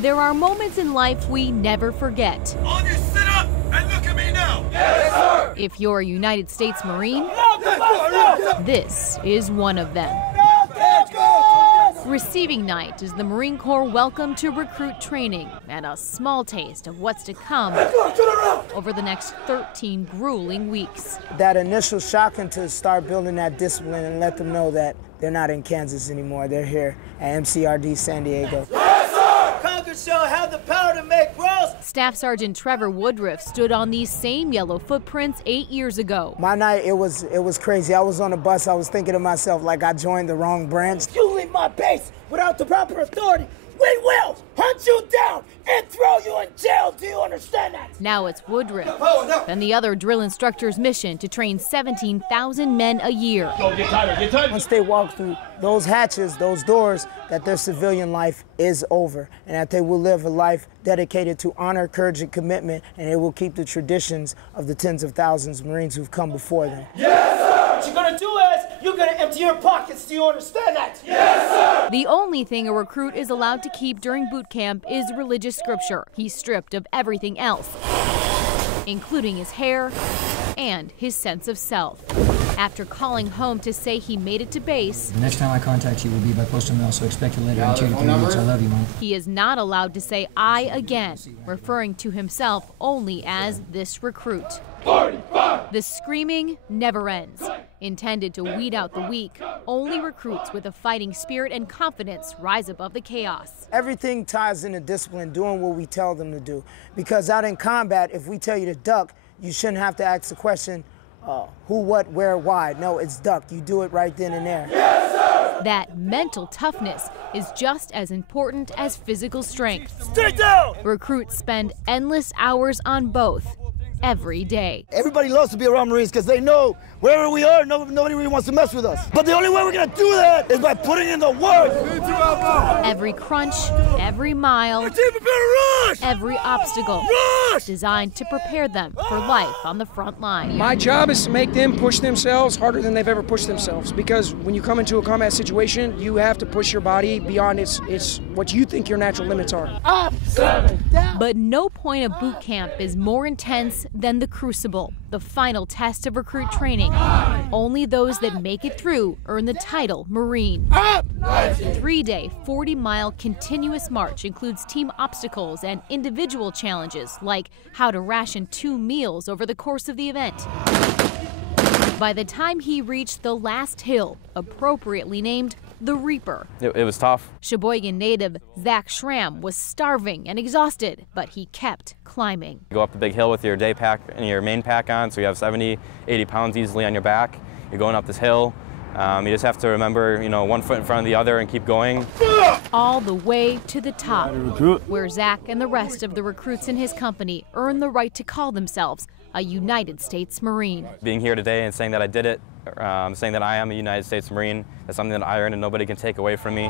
There are moments in life we never forget. All of you sit up and look at me now. Yes, sir. If you're a United States Marine, this is one of them. Receiving night is the Marine Corps welcome to recruit training and a small taste of what's to come over the next 13 grueling weeks. That initial shocking to start building that discipline and let them know that they're not in Kansas anymore. They're here at MCRD San Diego. Yes, sir! Congress shall have the power to make rules. Staff Sergeant Trevor Woodruff stood on these same yellow footprints 8 years ago. My night, it was crazy. I was on the bus. I was thinking to myself, like I joined the wrong branch. You leave my base without the proper authority, we will hunt you down and throw you in jail. Do you understand that? Now it's Woodruff and the other drill instructor's mission to train 17,000 men a year. Once they walk through those hatches, those doors, that their civilian life is over and that they will live a life dedicated to honor, courage, and commitment, and it will keep the traditions of the tens of thousands of Marines who've come before them. Yes, sir! What you're gonna do is, you're gonna empty your pockets. Do you understand that? Yes, sir! The only thing a recruit is allowed to keep during boot camp is religious scripture. He's stripped of everything else, including his hair and his sense of self. After calling home to say he made it to base, the next time I contact you will be by postal mail, so expect a letter in 2 to 3 weeks. I love you, Mom. He is not allowed to say I again, referring to himself only as this recruit. 45. The screaming never ends. Intended to weed out the weak, only recruits with a fighting spirit and confidence rise above the chaos. Everything ties into discipline, doing what we tell them to do. Because out in combat, if we tell you to duck, you shouldn't have to ask the question, who, what, where, why. No, it's duck. You do it right then and there. Yes, sir! That mental toughness is just as important as physical strength. Stay down! Recruits spend endless hours on both every day. Everybody loves to be around Marines because they know wherever we are, nobody really wants to mess with us. But the only way we're going to do that is by putting in the work. Every crunch, every mile, every obstacle designed to prepare them for life on the front line. My job is to make them push themselves harder than they've ever pushed themselves, because when you come into a combat situation, you have to push your body beyond its what you think your natural limits are. Up, 7, down. But no point of boot camp is more intense than the crucible, the final test of recruit training. Only those that make it through earn the title Marine. 3-day, 40-mile continuous march includes team obstacles and individual challenges, like how to ration 2 meals over the course of the event. By the time he reached the last hill, appropriately named the Reaper, it was tough. Sheboygan native Zach Schramm was starving and exhausted, but he kept climbing. You go up the big hill with your day pack and your main pack on, so you have 70, 80 pounds easily on your back. You're going up this hill. You just have to remember, one foot in front of the other and keep going. All the way to the top, where Zach and the rest of the recruits in his company earn the right to call themselves a United States Marine. Being here today and saying that I did it, saying that I am a United States Marine, is something that I earned and nobody can take away from me.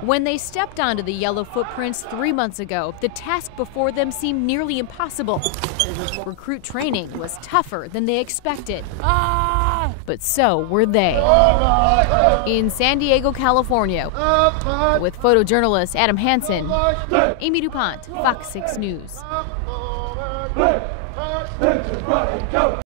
When they stepped onto the yellow footprints 3 months ago, the task before them seemed nearly impossible. Recruit training was tougher than they expected. But so were they. In San Diego, California, with photojournalist Adam Hansen, Amy DuPont, Fox 6 News.